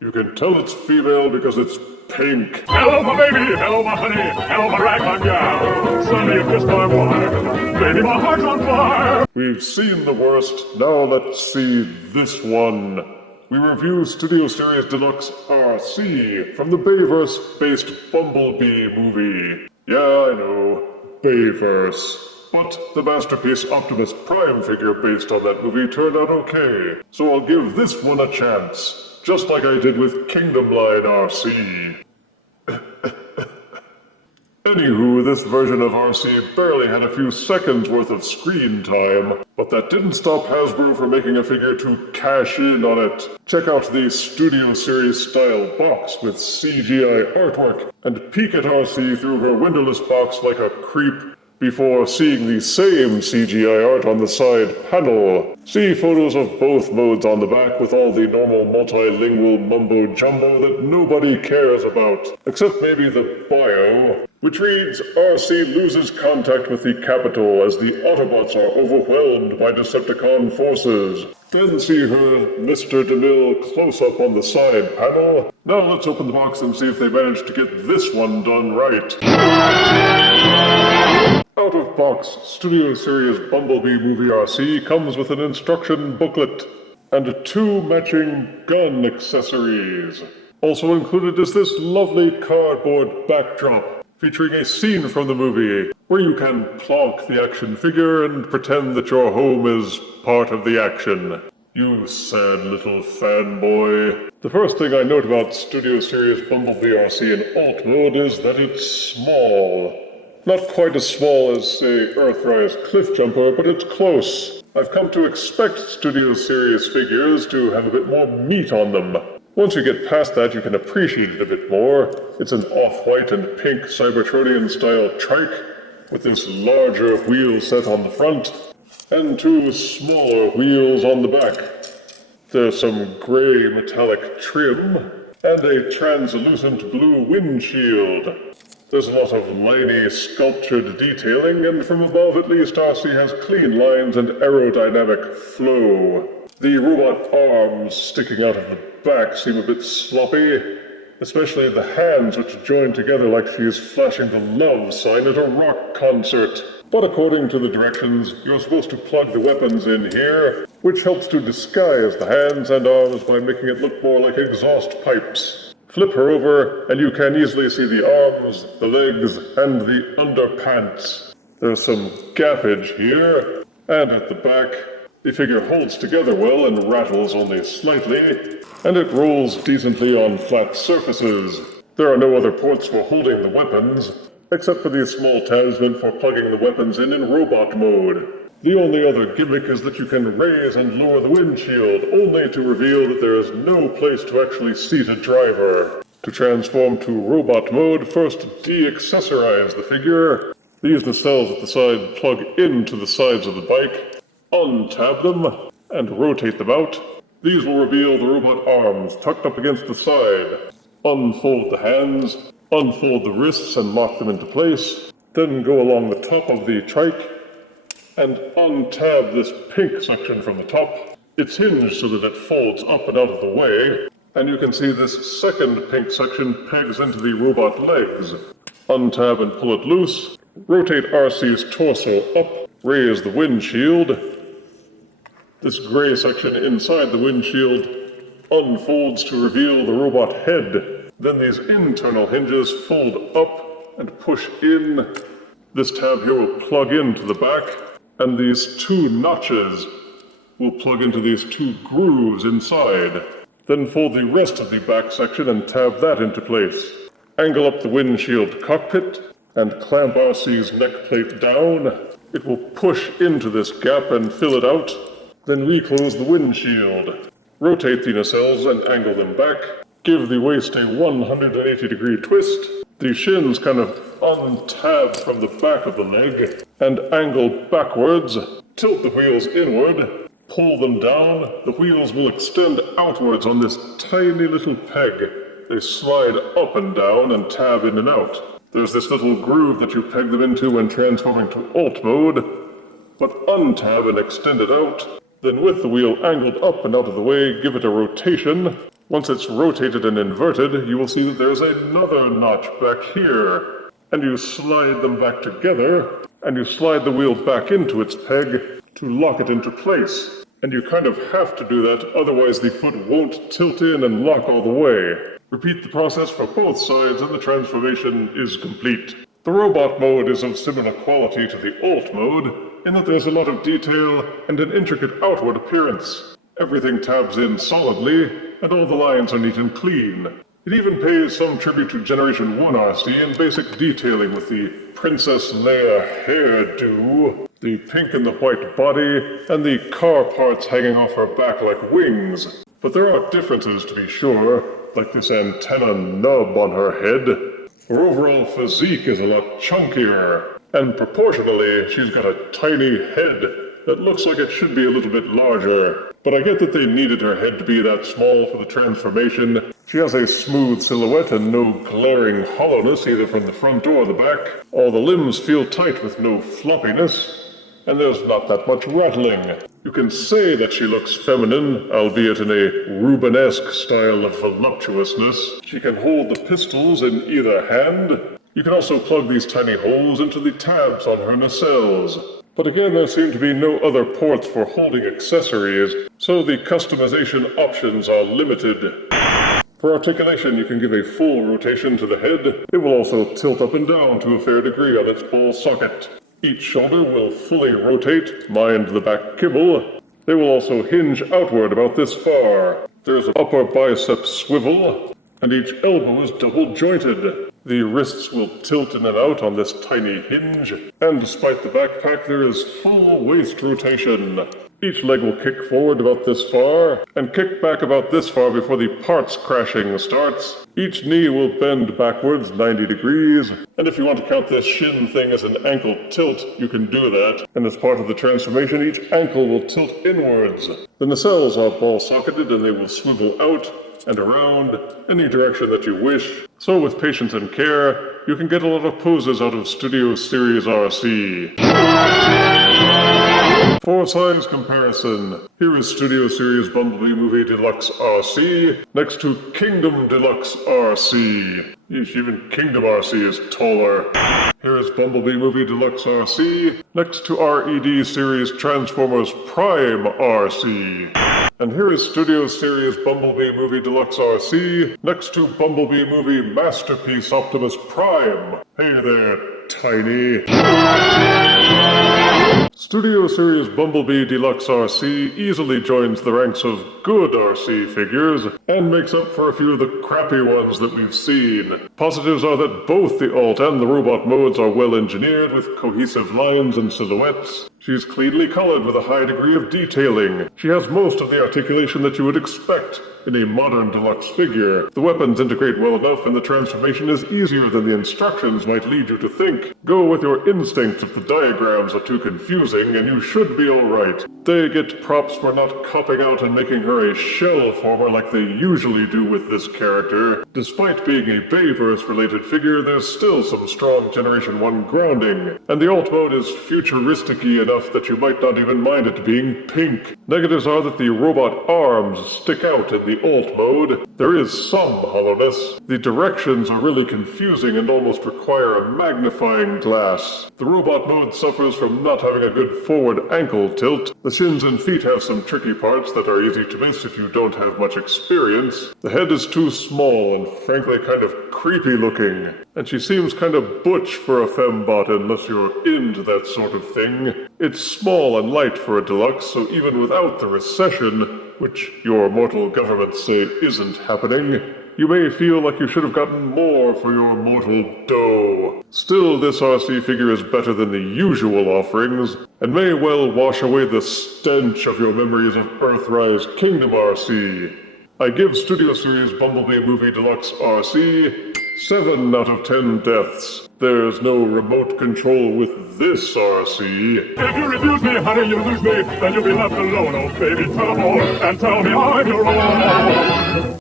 You can tell it's female because it's pink. Hello, my baby. Hello, my honey. Hello, my ragtime gal. Sonny, you've kissed my wife. Baby, my heart's on fire. We've seen the worst. Now let's see this one. We review Studio Series Deluxe Arcee from the Bayverse-based Bumblebee movie. Yeah, I know. Bayverse. But the masterpiece Optimus Prime figure based on that movie turned out okay. So I'll give this one a chance. Just like I did with Kingdom Line Arcee. Anywho, this version of Arcee barely had a few seconds worth of screen time, but that didn't stop Hasbro from making a figure to cash in on it. Check out the Studio Series style box with CGI artwork, and peek at Arcee through her windowless box like a creep before seeing the same CGI art on the side panel. See photos of both modes on the back with all the normal multilingual mumbo-jumbo that nobody cares about, except maybe the bio, which reads, Arcee loses contact with the capital as the Autobots are overwhelmed by Decepticon forces. Then see her Mr. DeMille close-up on the side panel. Now let's open the box and see if they managed to get this one done right. Out-of-box Studio Series Bumblebee movie Arcee comes with an instruction booklet and 2 matching gun accessories. Also included is this lovely cardboard backdrop featuring a scene from the movie where you can plonk the action figure and pretend that your home is part of the action. You sad little fanboy. The first thing I note about Studio Series Bumblebee Arcee in alt mode is that it's small. Not quite as small as, say, Earthrise Cliffjumper, but it's close. I've come to expect Studio Series figures to have a bit more meat on them. Once you get past that, you can appreciate it a bit more. It's an off-white and pink Cybertronian-style trike, with this larger wheel set on the front, and 2 smaller wheels on the back. There's some gray metallic trim, and a translucent blue windshield. There's a lot of liney, sculptured detailing, and from above at least Arcee has clean lines and aerodynamic flow. The robot arms sticking out of the back seem a bit sloppy, especially the hands which join together like she is flashing the love sign at a rock concert. But according to the directions, you're supposed to plug the weapons in here, which helps to disguise the hands and arms by making it look more like exhaust pipes. Flip her over, and you can easily see the arms, the legs, and the underpants. There's some gappage here, and at the back, the figure holds together well and rattles only slightly, and it rolls decently on flat surfaces. There are no other ports for holding the weapons, except for these small tabs meant for plugging the weapons in robot mode. The only other gimmick is that you can raise and lower the windshield, only to reveal that there is no place to actually seat a driver. To transform to robot mode, first de-accessorize the figure. These nacelles at the side plug into the sides of the bike, untab them, and rotate them out. These will reveal the robot arms tucked up against the side. Unfold the hands, unfold the wrists and lock them into place, then go along the top of the trike, and untab this pink section from the top. It's hinged so that it folds up and out of the way, and you can see this second pink section pegs into the robot legs. Untab and pull it loose, rotate Arcee's torso up, raise the windshield. This gray section inside the windshield unfolds to reveal the robot head. Then these internal hinges fold up and push in. This tab here will plug into the back, and these 2 notches will plug into these 2 grooves inside. Then fold the rest of the back section and tab that into place. Angle up the windshield cockpit and clamp Arcee's neck plate down. It will push into this gap and fill it out. Then reclose the windshield. Rotate the nacelles and angle them back. Give the waist a 180-degree twist. The shins kind of untab from the back of the leg and angle backwards. Tilt the wheels inward. Pull them down. The wheels will extend outwards on this tiny little peg. They slide up and down and tab in and out. There's this little groove that you peg them into when transforming to alt mode, but untab and extend it out. Then with the wheel angled up and out of the way, give it a rotation, Once it's rotated and inverted, you will see that there's another notch back here. And you slide them back together, and you slide the wheel back into its peg to lock it into place. And you kind of have to do that, otherwise the foot won't tilt in and lock all the way. Repeat the process for both sides and the transformation is complete. The robot mode is of similar quality to the alt mode, in that there's a lot of detail and an intricate outward appearance. Everything tabs in solidly, and all the lines are neat and clean. It even pays some tribute to Generation 1 RC in basic detailing with the Princess Leia hairdo, the pink and the white body, and the car parts hanging off her back like wings. But there are differences to be sure, like this antenna nub on her head. Her overall physique is a lot chunkier, and proportionally she's got a tiny head that looks like it should be a little bit larger. But I get that they needed her head to be that small for the transformation. She has a smooth silhouette and no glaring hollowness either from the front or the back. All the limbs feel tight with no floppiness, and there's not that much rattling. You can say that she looks feminine, albeit in a Rubenesque style of voluptuousness. She can hold the pistols in either hand. You can also plug these tiny holes into the tabs on her nacelles. But again, there seem to be no other ports for holding accessories, so the customization options are limited. For articulation, you can give a full rotation to the head. It will also tilt up and down to a fair degree on its ball socket. Each shoulder will fully rotate, mind the back kibble. They will also hinge outward about this far. There's an upper bicep swivel, and each elbow is double jointed. The wrists will tilt in and out on this tiny hinge, and despite the backpack, there is full waist rotation. Each leg will kick forward about this far, and kick back about this far before the parts crashing starts. Each knee will bend backwards 90 degrees, and if you want to count this shin thing as an ankle tilt, you can do that. And as part of the transformation, each ankle will tilt inwards. The nacelles are ball-socketed, and they will swivel out and around any direction that you wish. So with patience and care, you can get a lot of poses out of Studio Series RC. For size comparison, here is Studio Series Bumblebee Movie Deluxe RC next to Kingdom Deluxe RC. Yeesh, even Kingdom RC is taller. Here is Bumblebee Movie Deluxe RC next to RED Series Transformers Prime RC. And here is Studio Series Bumblebee Movie Deluxe RC next to Bumblebee Movie Masterpiece Optimus Prime. Hey there, tiny. Studio Series Bumblebee Deluxe RC easily joins the ranks of good RC figures and makes up for a few of the crappy ones that we've seen. Positives are that both the alt and the robot modes are well engineered with cohesive lines and silhouettes. She's cleanly colored with a high degree of detailing. She has most of the articulation that you would expect in a modern deluxe figure. The weapons integrate well enough and the transformation is easier than the instructions might lead you to think. Go with your instincts if the diagrams are too confusing and you should be alright. They get props for not copping out and making her a shell former like they usually do with this character. Despite being a Bayverse related figure, there's still some strong Generation 1 grounding, and the alt mode is futuristic-y enough that you might not even mind it being pink. Negatives are that the robot arms stick out in the alt mode. There is some hollowness. The directions are really confusing and almost require a magnifying glass. The robot mode suffers from not having a good forward ankle tilt. The shins and feet have some tricky parts that are easy to miss if you don't have much experience. The head is too small and frankly kind of creepy looking. And she seems kind of butch for a fembot unless you're into that sort of thing. It's small and light for a deluxe, so even without the recession, which your mortal governments say isn't happening, you may feel like you should have gotten more for your mortal dough. Still, this RC figure is better than the usual offerings, and may well wash away the stench of your memories of Earthrise Kingdom RC. I give Studio Series Bumblebee Movie Deluxe RC 7 out of 10 deaths. There's no remote control with this RC. If you refuse me, honey, you lose me. Then you'll be left alone, oh baby, tell them all, and tell me I'm your own.